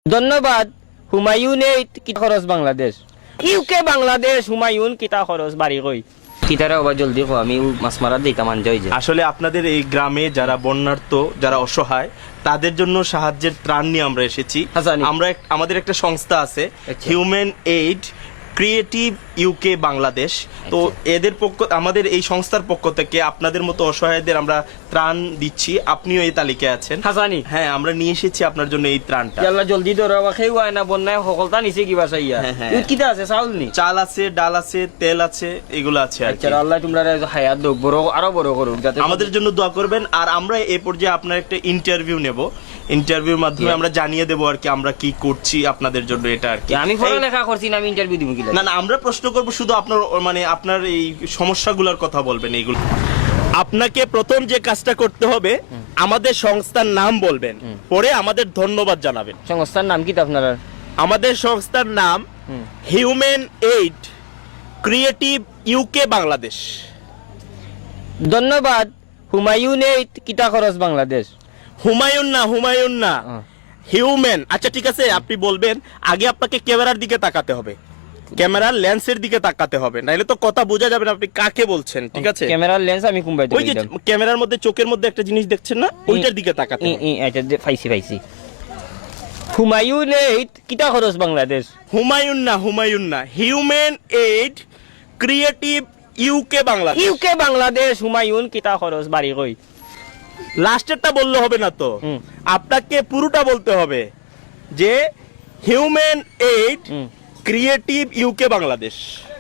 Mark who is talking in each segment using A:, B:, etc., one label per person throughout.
A: ধন্যবাদ। হুমায়ুনে কিতা খরচ বাংলাদেশ, ইউকে বাংলাদেশ, হুমায়ুন কিতা খরচ বাড়ি কই কিতারা আবার জলদি কো, আমি মাছ মারার দিতাম আনজয় যে।
B: আসলে আপনাদের এই গ্রামে যারা বন্যার্ত, যারা অসহায়, তাদের জন্য সাহায্যের ত্রাণ নিয়ে আমরা এসেছি।
A: হাসানি।
B: আমরা আমাদের একটা সংস্থা আছে,
A: আচ্ছা।
B: Human aid creative UK Bangladesh. তো এদের আমাদের এই সংস্থার পক্ষ থেকে আপনাদের মতো অসহায়দের আমরা ত্রাণ দিচ্ছি। আপনিও এই তালিকায় আছেন।
A: হাসানি।
B: হ্যাঁ, আমরা নিয়ে এসেছি আপনার জন্য এই ত্রাণটা।
A: আল্লাহ জলদি ধরো, আবার খেয়ে হয় না, বন্যায় সকলটা নিচে কিবা চাইয়া।
B: হ্যাঁ, হ্যাঁ।
A: ইউত কিতা আছে, চাউল নি?
B: চাল আছে, ডাল আছে, তেল আছে, এগুলো আছে আর কি।
A: আচ্ছা, আল্লাহ তোমরা হায়াত দোক বড়, আরো বড় করুক যাতে
B: আমাদের জন্য দোয়া করবেন। আর আমরা এই পর্যায়ে আপনার একটা ইন্টারভিউ নেব, ইন্টারভিউর মাধ্যমে আমরা জানিয়ে দেবো আর কি আমরা কি করছি আপনাদের জন্য, এটা আর কি।
A: আমি পড়ালেখা করছি না, আমি ইন্টারভিউ দিব কি?
B: না না, আমরা প্রশ্ন করব, শুধু আপনার মানে আপনার এই সমস্যাগুলোর কথা বলবেন এইগুলো। আপনাকে প্রথম যে কাজটা করতে হবে, আমাদের সংস্থার নাম বলবেন, পরে আমাদের ধন্যবাদ জানাবেন।
A: সংস্থার নাম কি আপনার?
B: আমাদের সংস্থার নাম human aid creative UK Bangladesh.
A: ধন্যবাদ। হুমায়ুনে কিতা খরচ বাংলাদেশ।
B: হুমায়ুন না, হুমায়ুন না, হিউম্যান। আচ্ছা ঠিক আছে, আপনি বলবেন। আগে আপনাকে ক্যামেরার দিকে তাকাতে হবে, ক্যামেরার লেন্সের দিকে তাকাতে হবে, নাইলে তো কথা বোঝা যাবে না আপনি কাকে বলছেন। ঠিক আছে,
A: ক্যামেরার লেন্স আমি কুম্বাই
B: ওই যে ক্যামেরার মধ্যে চোখের মধ্যে একটা জিনিস দেখছেন না, ওইটার দিকে তাকাতে হবে।
A: আচ্ছা, পাইছি। হুমায়ুনে কিতা খরচ বাংলাদেশ।
B: হুমায়ুন না, হুমায়ুন না, human aid creative UK Bangladesh.
A: UK Bangladesh, Humayun কিতা খরচ বাড়ি কই?
B: লাস্টেরটা বললে হবে না তো, আপনাকে পুরোটা বলতে হবে যে human aid creative UK Bangladesh.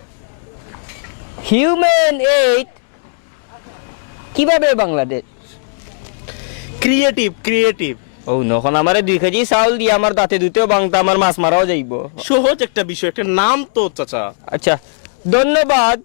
A: Human aid কিভাবে বাংলাদেশ?
B: Creative, creative.
A: ও নখন আমারে 2 কেজি চাউল দিয়ে আমার দাঁতে দুতেও বাংতা, আমার মাছ মারাও যাইব।
B: সহজ একটা বিষয়, একটা নাম তো চাচা।
A: আচ্ছা, ধন্যবাদ।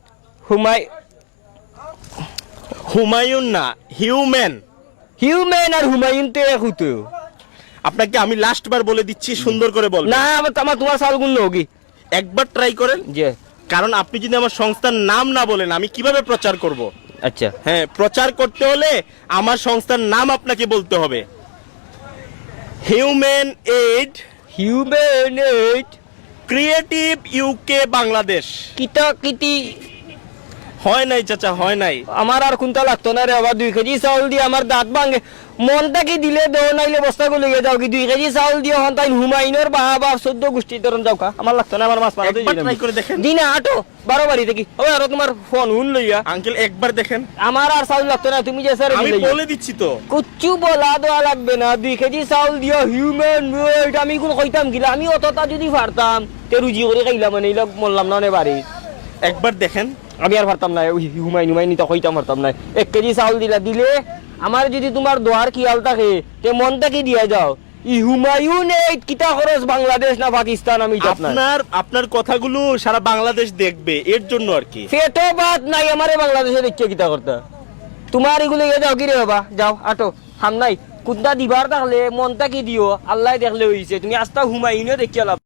B: হুমায়ুন না, হিউম্যান।
A: হিউম্যান আর হুমায়ুন তো এক হইতো।
B: আপনাকে আমি লাস্ট বার বলে দিচ্ছি, সুন্দর করে বলবেন।
A: না, আমার তোমার চাউল গুণ হোগি
B: একবার ট্রাই করেন,
A: যে।
B: কারণ আপনি যদি আমার সংস্থার নাম না বলেন, আমি কিভাবে প্রচার করব?
A: আচ্ছা,
B: হ্যাঁ, প্রচার করতে হলে আমার সংস্থার নাম আপনাকে বলতে হবে। Human aid
A: human aid
B: creative UK Bangladesh.
A: কিতা কিতি
B: হয় নাই চাচা, হয় নাই।
A: আমার আর কোনটা লাগতো না রে বাবা। 2 কেজি চাউল দিয়ে আমার দাঁত ভাঙে, মনটা কি দিলে দেও, নাইলে বস্তা গুলো যাও কি। 2 কেজি চাউল দিয়ে হন তাই হুমায়ুনের বাবা 14 গোষ্ঠী ধরন যাও কা। আমার লাগতো না, আমার মাছ মারা
B: একবার ট্রাই করে দেখেন।
A: দিনা আটো 12 বাড়ি থেকে ও আর তোমার ফোন হুন লইয়া।
B: আঙ্কেল একবার দেখেন।
A: আমার আর চাউল লাগতো না, তুমি যে স্যার
B: আমি বলে দিচ্ছি তো।
A: কুচ্ছু বলা দেওয়া লাগবে না। 2 কেজি চাউল দিও হিউম্যান এইড, আমি কোন কইতাম গিলা। আমি অতটা যদি পারতাম তে রুজি করে খাইলাম, মানে এইলা মরলাম না বাড়ি।
B: একবার দেখেন।
A: আমি আর পারতাম না, ওই হুমায়ুন তো কইতাম পারতাম না। 1 কেজি চাউল দিলে আমার যদি তোমার দোয়ার খেয়াল থাকে তে মনটাকে দিয়া যাও। ই হুমায়ুন এইড কিতা খরচ বাংলাদেশ না পাকিস্তান, আমি
B: আপনার কথাগুলো সারা বাংলাদেশ দেখবে, এর জন্য আর কি।
A: পেটো বাত নাই আমারে বাংলাদেশে দেখছে কিতা করতে। তোমার এগুলো যাও কি রে বাবা, যাও আটো হাম নাই। কুদ্দা দিবার থাকলে মনটা কি দিও, আল্লাহ দেখলে হইছে। তুমি আস্তা হুমায়ুনও দেখিয়া লাভ।